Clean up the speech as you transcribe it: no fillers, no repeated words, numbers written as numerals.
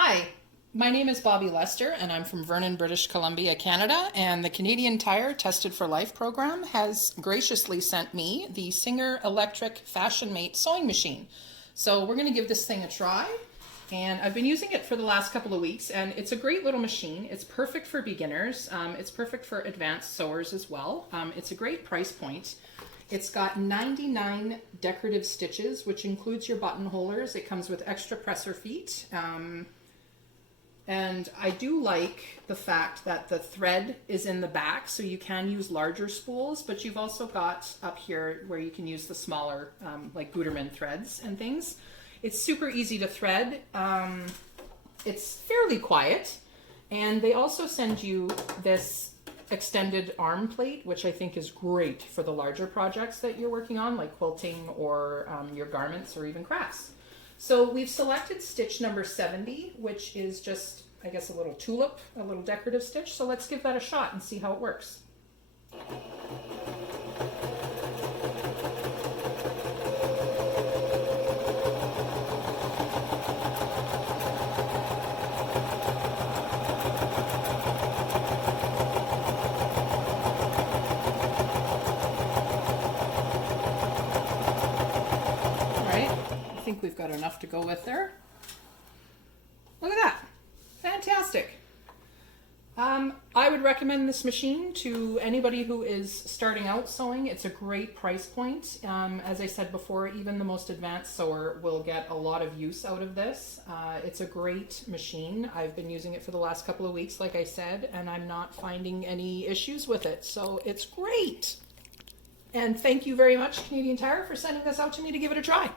Hi, my name is Bobby Lester, and I'm from Vernon, British Columbia, Canada. And the Canadian Tire Tested for Life program has graciously sent me the Singer Electric Fashion Mate sewing machine. So we're going to give this thing a try. And I've been using it for the last couple of weeks, and it's a great little machine. It's perfect for beginners. It's perfect for advanced sewers as well. It's a great price point. It's got 99 decorative stitches, which includes your buttonholers. It comes with extra presser feet. And I do like the fact that the thread is in the back, so you can use larger spools, but you've also got up here where you can use the smaller, like Gutermann threads and things. It's super easy to thread. It's fairly quiet. And they also send you this extended arm plate, which I think is great for the larger projects that you're working on, like quilting or your garments or even crafts. So we've selected stitch number 70, which is just, I guess, a little tulip, a little decorative stitch. So let's give that a shot and see how it works. I think we've got enough to go with there. Look at that. Fantastic. I would recommend this machine to anybody who is starting out sewing. It's a great price point. As I said before, even the most advanced sewer will get a lot of use out of this. It's a great machine. I've been using it for the last couple of weeks, like I said, and I'm not finding any issues with it. So it's great. And thank you very much, Canadian Tire, for sending this out to me to give it a try.